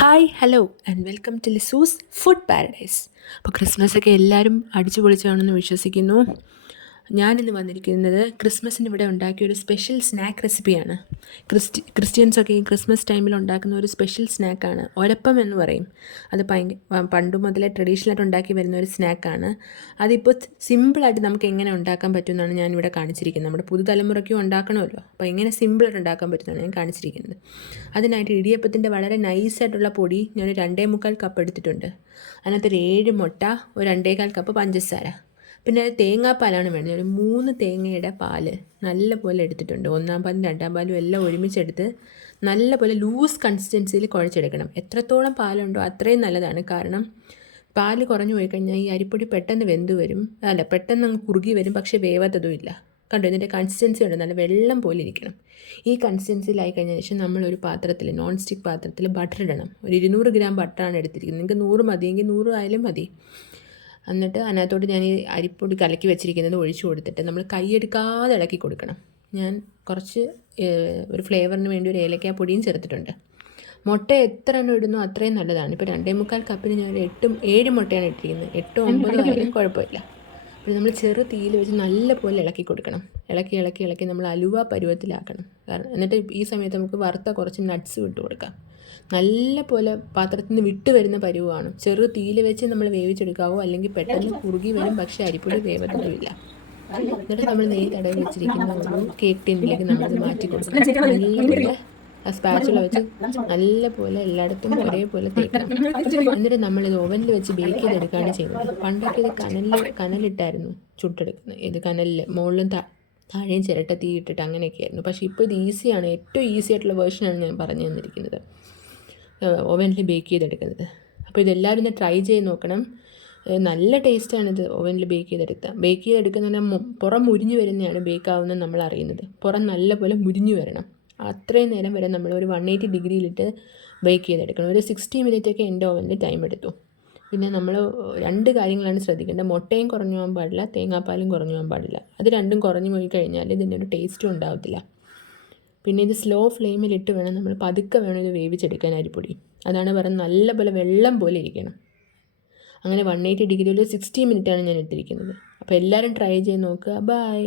Hi hello and welcome to Lizu's food paradise. അപ്പോൾ ക്രിസ്മസൊക്കെ എല്ലാവരും അടിച്ചു പൊളിച്ചാണെന്ന് വിശ്വസിക്കുന്നു. ഞാനിന്ന് വന്നിരിക്കുന്നത് ക്രിസ്മസിന് ഇവിടെ ഉണ്ടാക്കിയ ഒരു സ്പെഷ്യൽ സ്നാക്ക് റെസിപ്പിയാണ്. ക്രിസ്ത്യൻസൊക്കെ ഈ ക്രിസ്മസ് ടൈമിൽ ഉണ്ടാക്കുന്ന ഒരു സ്പെഷ്യൽ സ്നാക്കാണ് ഒരപ്പം എന്ന് പറയും. അത് പണ്ട് മുതലേ ട്രഡീഷണലായിട്ട് ഉണ്ടാക്കി വരുന്ന ഒരു സ്നാക്കാണ്. അതിപ്പോൾ സിമ്പിളായിട്ട് നമുക്ക് എങ്ങനെ ഉണ്ടാക്കാൻ പറ്റുമെന്നാണ് ഞാനിവിടെ കാണിച്ചിരിക്കുന്നത്. നമ്മുടെ പുതുതലമുറയ്ക്കും ഉണ്ടാക്കണമല്ലോ, അപ്പോൾ എങ്ങനെ സിമ്പിളായിട്ട് ഉണ്ടാക്കാൻ പറ്റുമെന്നാണ് ഞാൻ കാണിച്ചിരിക്കുന്നത്. അതിനായിട്ട് ഇടിയപ്പത്തിൻ്റെ വളരെ നൈസായിട്ടുള്ള പൊടി ഞാൻ 2.25 കപ്പ് എടുത്തിട്ടുണ്ട്. അതിനകത്ത് ഒരു 7 മുട്ട, ഒരു 2.25 കപ്പ് പഞ്ചസാര, പിന്നെ തേങ്ങാപ്പാലാണ് വേണ്ടത്. ഒരു 3 തേങ്ങയുടെ പാല് നല്ല പോലെ എടുത്തിട്ടുണ്ട്. 1-ാം പാലും 2-ാം പാലും എല്ലാം ഒരുമിച്ചെടുത്ത് നല്ല പോലെ ലൂസ് കൺസിസ്റ്റൻസിയിൽ കുഴച്ചെടുക്കണം. എത്രത്തോളം പാലുണ്ടോ അത്രയും നല്ലതാണ്. കാരണം പാല് കുറഞ്ഞു പോയി കഴിഞ്ഞാൽ ഈ അരിപ്പൊടി പെട്ടെന്ന് വെന്ത് വരും, പെട്ടെന്ന് അങ്ങ് കുറുകി വരും, പക്ഷേ വേവത്തതും ഇല്ല. കണ്ടോ, ഇതിൻ്റെ കൺസിസ്റ്റൻസി ഉണ്ട്, നല്ല വെള്ളം പോലെ ഇരിക്കണം. ഈ കൺസിസ്റ്റൻസിയിലായി കഴിഞ്ഞ ശേഷം നമ്മളൊരു പാത്രത്തിൽ, നോൺ സ്റ്റിക്ക് പാത്രത്തിൽ ബട്ടർ ഇടണം. ഒരു 200 ഗ്രാം ബട്ടറാണ് എടുത്തിരിക്കുന്നത്. നിങ്ങൾക്ക് 100 മതിയെങ്കിൽ 100 ആയാലും മതി. എന്നിട്ട് അതിനകത്തോട്ട് ഞാൻ ഈ അരിപ്പൊടി കലക്കി വെച്ചിരിക്കുന്നത് ഒഴിച്ചു കൊടുത്തിട്ട് നമ്മൾ കൈയെടുക്കാതെ ഇളക്കി കൊടുക്കണം. ഞാൻ കുറച്ച് ഒരു ഫ്ലേവറിന് വേണ്ടി ഒരു ഏലക്കാപ്പൊടിയും ചേർത്തിട്ടുണ്ട്. മുട്ട എത്ര എണ്ണം ഇടുന്നോ അത്രയും നല്ലതാണ്. ഇപ്പോൾ 2.25 കപ്പിന് ഞാൻ 7 മുട്ടയാണ് ഇട്ടിരിക്കുന്നത്. 8-9 ആയാലും കുഴപ്പമില്ല. അപ്പോൾ നമ്മൾ ചെറു തീയിൽ വെച്ച് നല്ല പോലെ ഇളക്കി കൊടുക്കണം. ഇളക്കി നമ്മൾ അലുവ പരുവത്തിലാക്കണം. കാരണം എന്നിട്ട് ഈ സമയത്ത് നമുക്ക് വറുത്ത കുറച്ച് നട്ട്സ് വിട്ട് കൊടുക്കാം. നല്ല പോലെ പാത്രത്തിൽ നിന്ന് വിട്ട് വരുന്ന പരുവമാണ്. ചെറു തീയിൽ വെച്ച് നമ്മൾ വേവിച്ചെടുക്കാവോ, അല്ലെങ്കിൽ പെട്ടെന്ന് കുറുകി വരും, പക്ഷേ അരിപ്പൊടി വേവത്തുമില്ല. എന്നിട്ട് നമ്മൾ നെയ്യ് തടവി വെച്ചിരിക്കുന്ന ഒരു കേക്ക് ടിന്നിലേക്ക് നമ്മളത് മാറ്റി കൊടുക്കണം. നല്ലപോലെ സ്പാച്ചുല വെച്ച് നല്ല പോലെ എല്ലായിടത്തും ഒരേപോലെ തേക്കണം. എന്നിട്ട് നമ്മളിത് ഓവനിൽ വെച്ച് ബേക്ക് ചെയ്തെടുക്കുകയാണ് ചെയ്യുന്നത്. പണ്ടൊക്കെ ഇത് കനലിട്ടായിരുന്നു ചുട്ടെടുക്കുന്നത്. ഇത് കനലിൽ മുകളിലും താഴെയും ചിരട്ട തീ ഇട്ടിട്ട് അങ്ങനെയൊക്കെ ആയിരുന്നു. പക്ഷേ ഇപ്പോൾ ഇത് ഈസിയാണ്. ഏറ്റവും ഈസി ആയിട്ടുള്ള വേർഷനാണ് ഞാൻ പറഞ്ഞു തന്നിരിക്കുന്നത്, ഓവനിൽ ബേക്ക് ചെയ്തെടുക്കുന്നത്. അപ്പോൾ ഇതെല്ലാവരും ഒന്ന് ട്രൈ ചെയ്ത് നോക്കണം. നല്ല ടേസ്റ്റാണിത് ഓവനിൽ ബേക്ക് ചെയ്തെടുക്കുന്നതിന് പുറം മുരിഞ്ഞു വരുന്നതാണ് ബേക്ക് ആവുന്നത് നമ്മൾ അറിയുന്നത്. പുറം നല്ല പോലെ മുരിഞ്ഞു വരണം. അത്രയും നേരം വരെ നമ്മൾ ഒരു 180 ഡിഗ്രിയിലിട്ട് ബേക്ക് ചെയ്തെടുക്കണം. ഒരു 60 മിനിറ്റൊക്കെ എൻ്റെ ഓവനിൽ ടൈം എടുത്തു. പിന്നെ നമ്മൾ 2 കാര്യങ്ങളാണ് ശ്രദ്ധിക്കേണ്ടത്. മുട്ടയും കുറഞ്ഞു പോകാൻ പാടില്ല, തേങ്ങാപ്പാലും കുറഞ്ഞു പോകാൻ പാടില്ല. അത് രണ്ടും കുറഞ്ഞു പോയി കഴിഞ്ഞാൽ ഇതിൻ്റെ ഒരു ടേസ്റ്റും ഉണ്ടാകത്തില്ല. പിന്നെ ഇത് സ്ലോ ഫ്ലെയിമിലിട്ട് വേണം, നമ്മൾ പതുക്കെ വേണം ഇത് വേവിച്ചെടുക്കാൻ അരിപ്പൊടി. അതാണ് പറയുന്നത്, നല്ല പോലെ വെള്ളം പോലെ ഇരിക്കണം. അങ്ങനെ 180 ഡിഗ്രിയിൽ 60 മിനിറ്റാണ് ഞാൻ ഇട്ടിരിക്കുന്നത്. അപ്പോൾ എല്ലാവരും ട്രൈ ചെയ്ത് നോക്കുക. ബൈ.